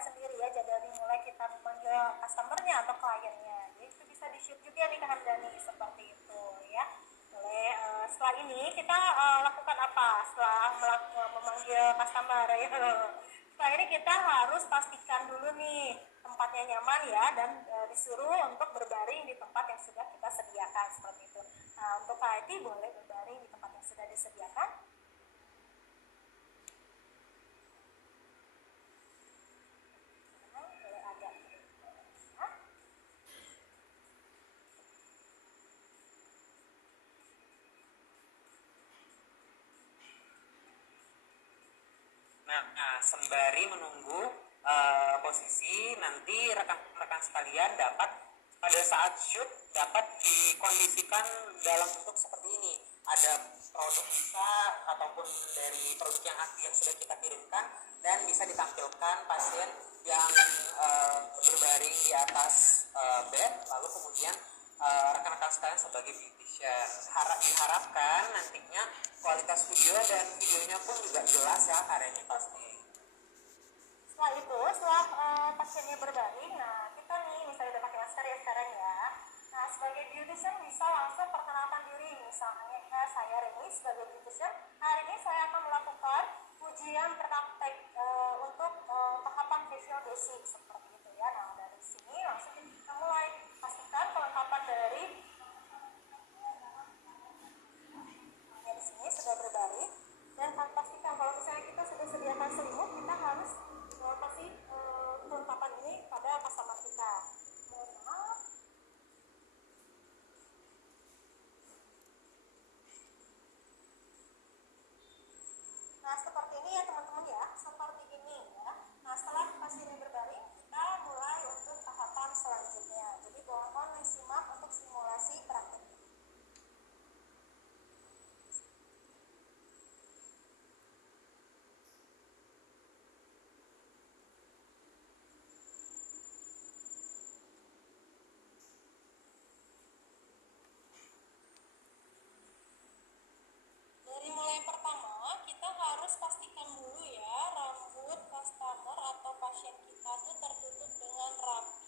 sendiri ya, jadi dari mulai kita memanggil customernya atau kliennya. Jadi itu bisa di shoot juga nih Kak Hamdani, seperti itu ya. Boleh. Setelah ini kita lakukan apa setelah memanggil customer ya. Setelah ini kita harus pastikan dulu nih tempatnya nyaman ya, dan disuruh untuk berbaring di tempat yang sudah kita sediakan seperti itu. Nah, untuk Kak IT boleh berbaring di tempat yang sudah disediakan. Boleh agak. Nah, sembari menunggu posisi, nanti rekan-rekan sekalian dapat pada saat shoot dapat dikondisikan dalam bentuk seperti ini. Ada produk kita ataupun dari produk yang sudah kita kirimkan, dan bisa ditampilkan pasien yang berbaring di atas bed, lalu kemudian rekan-rekan sekalian sebagai beautician. Diharapkan nantinya kualitas video dan videonya pun juga jelas ya, karyanya pasti. Setelah itu, setelah pasiennya berbaring, nah kita nih misalnya udah pakai masker ya sekarang ya. Nah, sebagai beautician bisa langsung perkenalkan diri. Misalnya saya Reni sebagai beautician. Hari ini saya akan melakukan ujian praktek untuk tahapan facial basic seperti itu ya. Nah, dari sini langsung kita mulai pastikan kelengkapan dari ya, di sini sudah berbaring, dan pastikan kalau misalnya kita sudah sediakan selimut, kita harus kasih kelengkapan ini pada customer kita. Mohon maaf. Nah, seperti ini ya teman-teman ya, seperti ini ya. Nah, setelah pasiennya berbaring, kita mulai untuk tahapan selanjutnya. Jadi mohon disimak untuk simulasi praktik. Dari mulai pertama, kita harus pastikan dulu ya, rambut customer atau pasien kita tuh tertutup dengan rapi.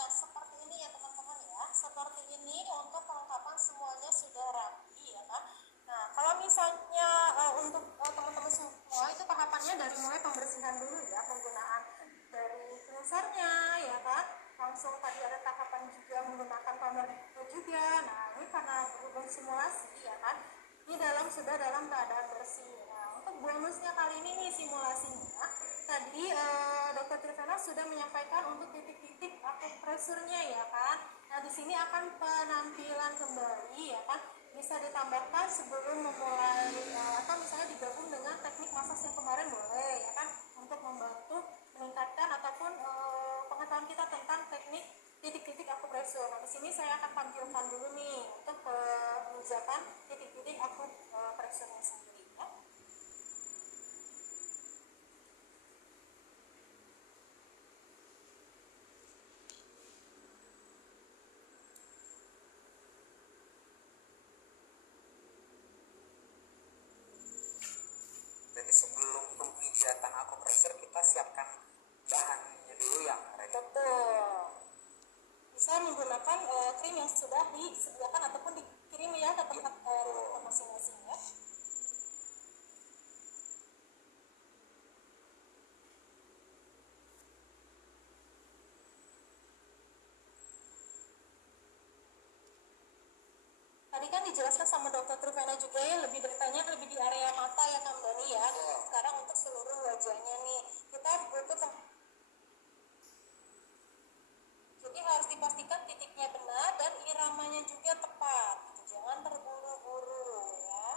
Nah, seperti ini ya teman-teman ya. Seperti ini untuk kelengkapan semuanya sudah rapi ya kan. Nah, kalau misalnya untuk teman-teman semua itu tahapannya dari mulai pembersihan dulu ya, penggunaan dari cleansernya ya kan. Langsung tadi ada tahapan juga menggunakan toner juga. Nah, ini karena berhubung simulasi ya kan. Ini sudah dalam keadaan bersih. Nah, untuk bonusnya kali ini nih simulasinya. Tadi Dr. Trivena sudah menyampaikan untuk titik-titik akupresurnya ya kan. Nah, di sini akan penampilan kembali ya kan. Bisa ditambahkan sebelum memulai atau misalnya digabung dengan teknik massage yang kemarin boleh ya kan, untuk membantu meningkatkan ataupun pengetahuan kita tentang teknik titik-titik akupresur. Nah, di sini saya akan tampilkan dulu nih untuk pengujakan titik-titik akupresurnya sendiri ya. Jadi sebelum pemijatan akupresur kita siapkan bahannya dulu ya. Betul. Bisa menggunakan krim yang sudah disediakan ataupun dikirim ya ke tempat masing-masing ya. Tadi kan dijelaskan sama Dr. Trivena juga ya, lebih detailnya lebih di area mata ya Kang Dani ya. Sekarang untuk seluruh wajahnya nih, kita butuh jadi harus dipastikan titiknya benar dan iramanya juga tepat. Jangan terburu-buru ya.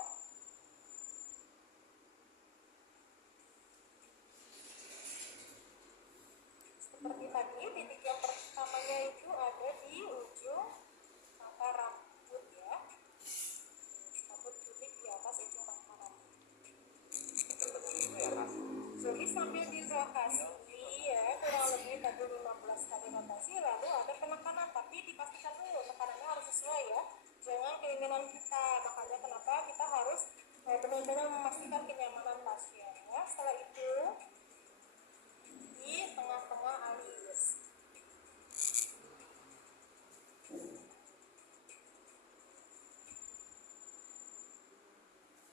lagi, titik yang pertamanya itu ada di ujung mata rambut ya. Rambut titik di atas ujung mata rambut. Jadi sambil dirotasi ya, kurang lebih tadi 15 kali rotasi, lalu ada penekanan, tapi dipastikan dulu tekanannya harus sesuai ya, jangan keinginan kita. Makanya kenapa kita harus benar-benar memastikan kenyamanan pasien ya. Setelah itu di tengah-tengah alis,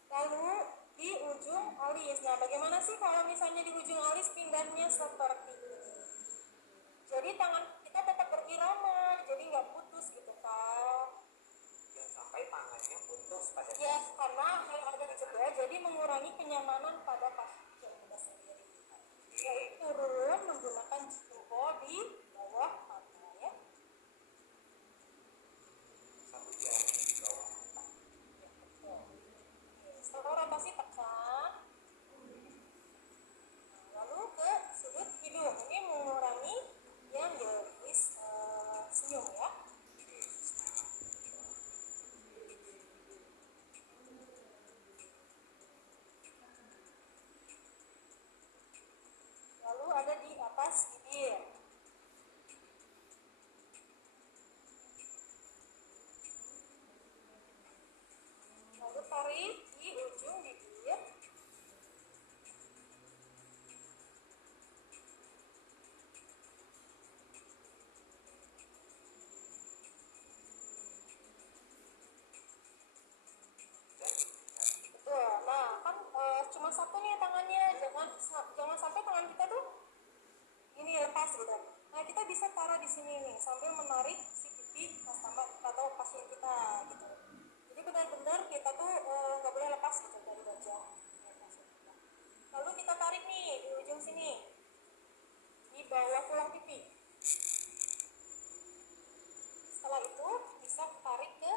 lalu di ujung alis. Nah, bagaimana sih kalau misalnya di ujung alis pindahnya seperti ini? Jadi tangan kita tetap berirama, jadi nggak putus gitu kan. Jangan sampai tangannya putus pada Ya, karena ada juga jadi mengurangi kenyamanan pada pasien kita sendiri. Yaitu turun menggunakan jumbo di bawah mata ya. satu jari di bawah mata. Ya, betul. Setelah rotasi tekan. Lalu ke sudut hidung, ini mengurangi yang garis senyum ya. Lalu ada di atas bibir. Lalu tarik di ujung bibir. Betul. Nah, kan cuma satu nih tangannya, jangan sampai tangan kita tuh ini lepas gitu. Nah, kita bisa taruh di sini nih sambil menarik si pipi customer atau pasien kita gitu. Jadi benar-benar kita tuh nggak boleh lepas gitu dari wajah pasien kita. Lalu kita tarik nih di ujung sini, di bawah tulang pipi. Setelah itu bisa tarik ke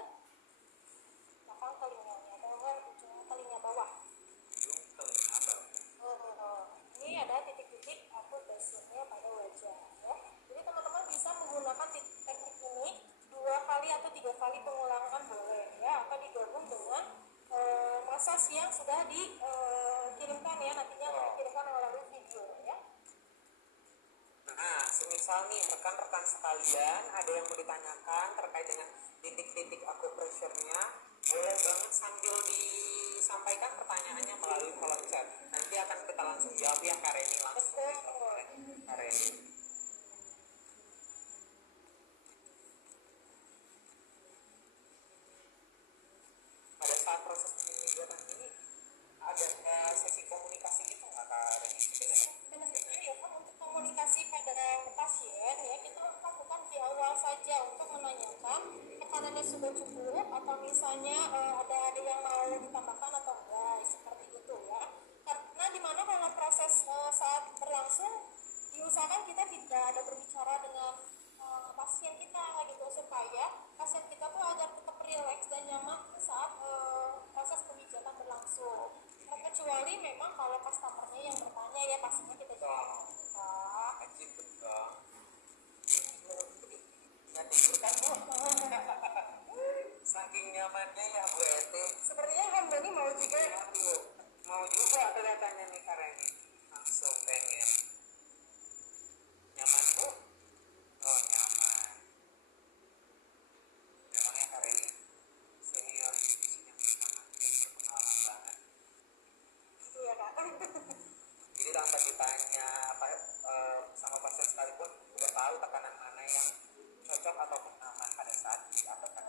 belakang telinganya atau ujung telinga bawah. Ujung telinga bawah. Ini ada titik-titik akupressurnya pada wajah ya. Jadi teman-teman bisa menggunakan teknik ini 2 kali atau 3 kali pengulangan boleh ya, atau digabung dengan massage yang sudah dikirimkan ya, nantinya akan dikirimkan melalui video ya. Nah, semisal nih rekan-rekan sekalian ada yang mau ditanyakan terkait dengan titik-titik akupressurnya, boleh banget sambil disampaikan pertanyaannya melalui kolom chat. Nanti akan kita langsung jawab ya Kak Reni, langsung oleh Kak Reni. Pada saat proses pemijatan ini ada sesi komunikasi gitu nggak Kak Reni? Benefitnya ya kan untuk komunikasi pada pasien ya, kita lakukan di awal saja untuk menanyakan tekanannya sudah cukup atau misalnya ada yang mau ditambahkan atau enggak, seperti itu ya. Karena dimana kalau proses saat berlangsung diusahakan kita tidak ada berbicara dengan pasien kita gitu, supaya pasien kita tuh agar tetap rileks dan nyaman saat proses pemijatan berlangsung. Kecuali memang kalau customernya yang bertanya ya, pastinya kita jawab. Wajib dong. Nggak tidur kan Bu? Saking nyamannya ya Bu Eti. Sepertinya Hamda ini mau juga ya. Aduh, mau juga kelihatannya nih Kak Reni. Langsung pengen. Nyaman Bu? Oh nyaman. Memangnya Kak Reni senior di sini yang sangat berpengalaman banget. Gitu ya Kak. Jadi tanpa ditanya sama pasien sekalipun udah tahu tekanan mana yang cocok ataupun aman pada saat diaturkan.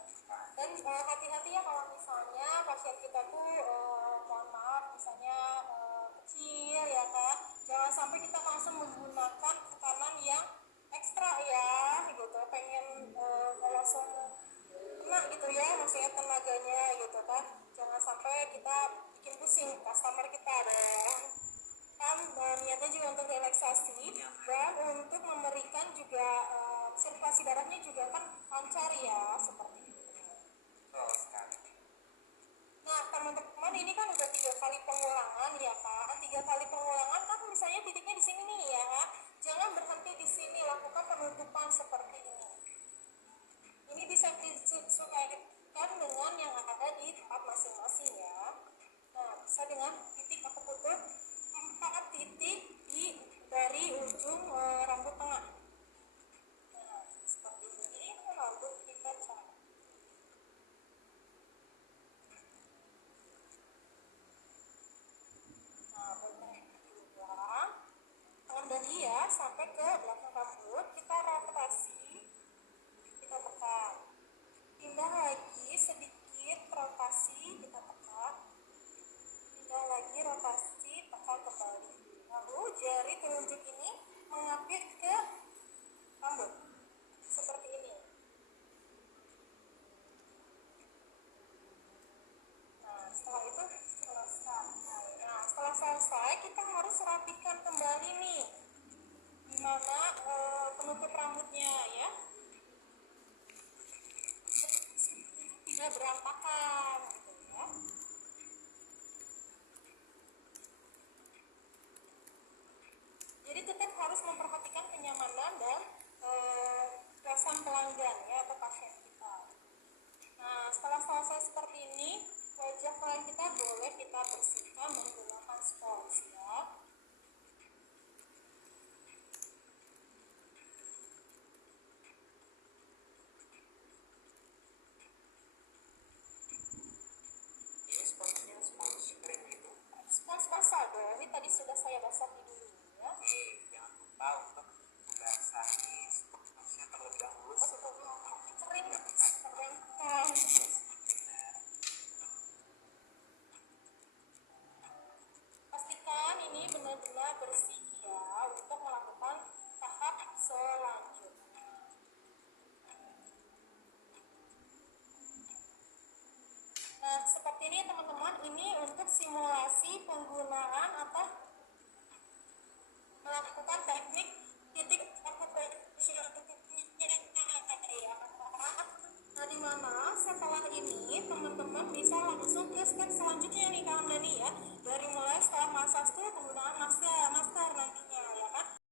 Dan hati-hati ya kalau misalnya pasien kita tuh mohon maaf misalnya kecil ya kan, jangan sampai kita langsung menggunakan tekanan yang ekstra ya gitu, pengen langsung kena gitu ya, maksudnya tenaganya gitu kan, jangan sampai kita bikin pusing customer kita deh kan. Niatnya juga untuk relaksasi dan untuk memberikan juga sirkulasi darahnya juga kan lancar ya, seperti itu. Betul sekali. Nah teman-teman, ini kan udah 3 kali pengulangan ya kan, 3 kali pengulangan kan misalnya titiknya di sini nih ya, jangan berhenti di sini, lakukan ujung rambut tengah. Nah, seperti ini rambut kita cara. Nah, bentuk kedua, tangan dan dia sampai ke belakang rambut, kita rotasi, kita tekan. Pindah lagi sedikit, rotasi, kita tekan. Pindah lagi, rotasi, tekan kembali. Lalu jari telunjuk ini mengapit ke rambut seperti ini. Nah, setelah itu selesai. Nah, setelah selesai kita harus rapikan kembali nih, dimana penutup rambutnya ya, tidak berantakan gitu ya. Jadi tetap harus memperhatikan kenyamanan dan kepuasan pelanggan ya atau pasien kita. Nah, setelah selesai seperti ini, wajah klien kita boleh kita bersihkan menggunakan spons ya. Ini sponsnya spons kering gitu. Spons basah dong, ini tadi sudah saya basahi dulu ya. Oke, jangan lupa untuk membasahi sponsnya terlebih dahulu sebelum Kering, keringkan. benar. Pastikan ini benar-benar bersih ya untuk melakukan tahap selanjutnya. Nah, seperti ini teman-teman, ini untuk simulasi penggunaan apa? Melakukan teknik titik acupressure. Nah, di mana setelah ini teman-teman bisa langsung ke step selanjutnya nih Kang Dani ya. Dari mulai setelah massage tuh penggunaan masker nanti